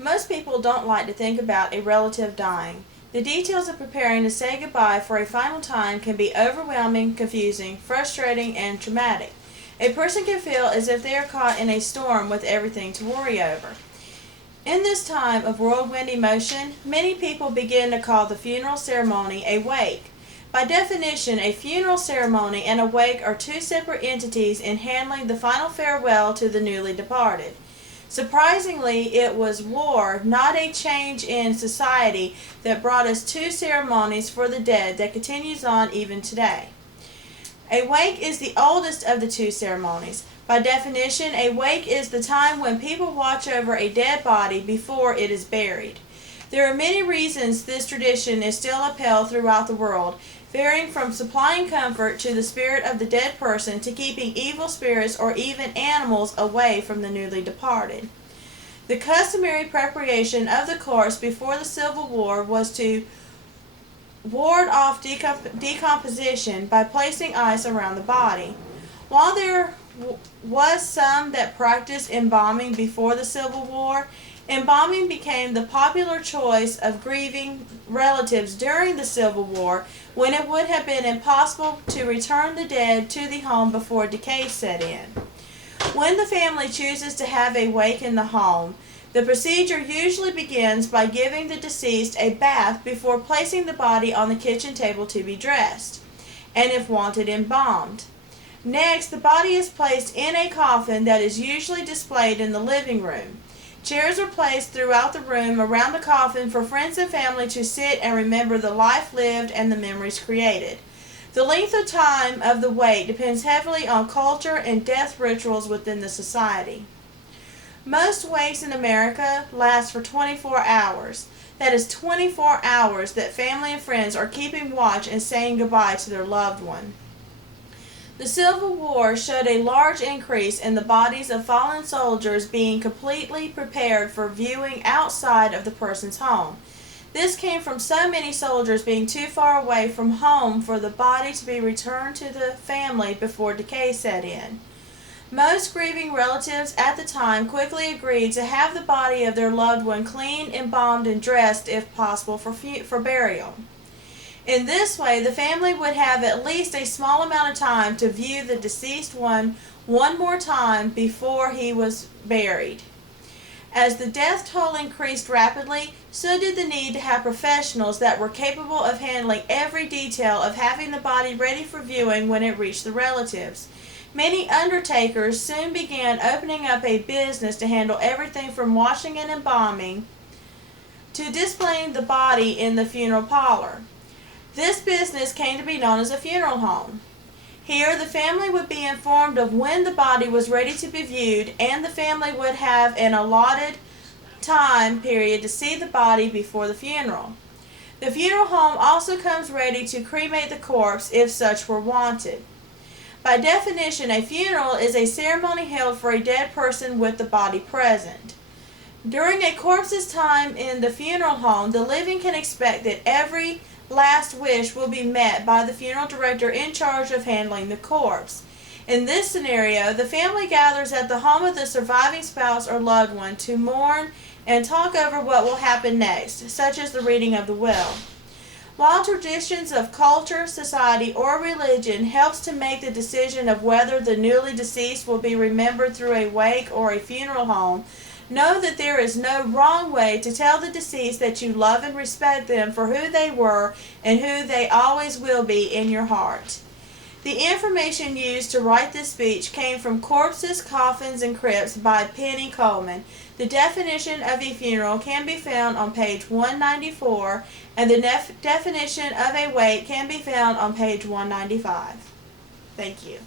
Most people don't like to think about a relative dying. The details of preparing to say goodbye for a final time can be overwhelming, confusing, frustrating, and traumatic. A person can feel as if they are caught in a storm with everything to worry over. In this time of whirlwind emotion, many people begin to call the funeral ceremony a wake. By definition, a funeral ceremony and a wake are two separate entities in handling the final farewell to the newly departed. Surprisingly, it was war, not a change in society, that brought us two ceremonies for the dead that continues on even today. A wake is the oldest of the two ceremonies. By definition, a wake is the time when people watch over a dead body before it is buried. There are many reasons this tradition is still upheld throughout the world, varying from supplying comfort to the spirit of the dead person to keeping evil spirits or even animals away from the newly departed. The customary preparation of the corpse before the Civil War was to ward off decomposition by placing ice around the body. While there was some that practiced embalming before the Civil War, embalming became the popular choice of grieving relatives during the Civil War, when it would have been impossible to return the dead to the home before decay set in. When the family chooses to have a wake in the home, the procedure usually begins by giving the deceased a bath before placing the body on the kitchen table to be dressed, and if wanted, embalmed. Next, the body is placed in a coffin that is usually displayed in the living room. Chairs are placed throughout the room around the coffin for friends and family to sit and remember the life lived and the memories created. The length of time of the wake depends heavily on culture and death rituals within the society. Most wakes in America last for 24 hours. That is 24 hours that family and friends are keeping watch and saying goodbye to their loved one. The Civil War showed a large increase in the bodies of fallen soldiers being completely prepared for viewing outside of the person's home. This came from so many soldiers being too far away from home for the body to be returned to the family before decay set in. Most grieving relatives at the time quickly agreed to have the body of their loved one cleaned, embalmed, and dressed if possible for burial. In this way, the family would have at least a small amount of time to view the deceased one more time before he was buried. As the death toll increased rapidly, so did the need to have professionals that were capable of handling every detail of having the body ready for viewing when it reached the relatives. Many undertakers soon began opening up a business to handle everything from washing and embalming to displaying the body in the funeral parlor. This business came to be known as a funeral home. Here, the family would be informed of when the body was ready to be viewed, and the family would have an allotted time period to see the body before the funeral. The funeral home also comes ready to cremate the corpse if such were wanted. By definition, a funeral is a ceremony held for a dead person with the body present. During a corpse's time in the funeral home, the living can expect that every last wish will be met by the funeral director in charge of handling the corpse. In this scenario, the family gathers at the home of the surviving spouse or loved one to mourn and talk over what will happen next, such as the reading of the will. While traditions of culture, society, or religion helps to make the decision of whether the newly deceased will be remembered through a wake or a funeral home, know that there is no wrong way to tell the deceased that you love and respect them for who they were and who they always will be in your heart. The information used to write this speech came from Corpses, Coffins, and Crypts by Penny Coleman. The definition of a funeral can be found on page 194, and the definition of a wake can be found on page 195. Thank you.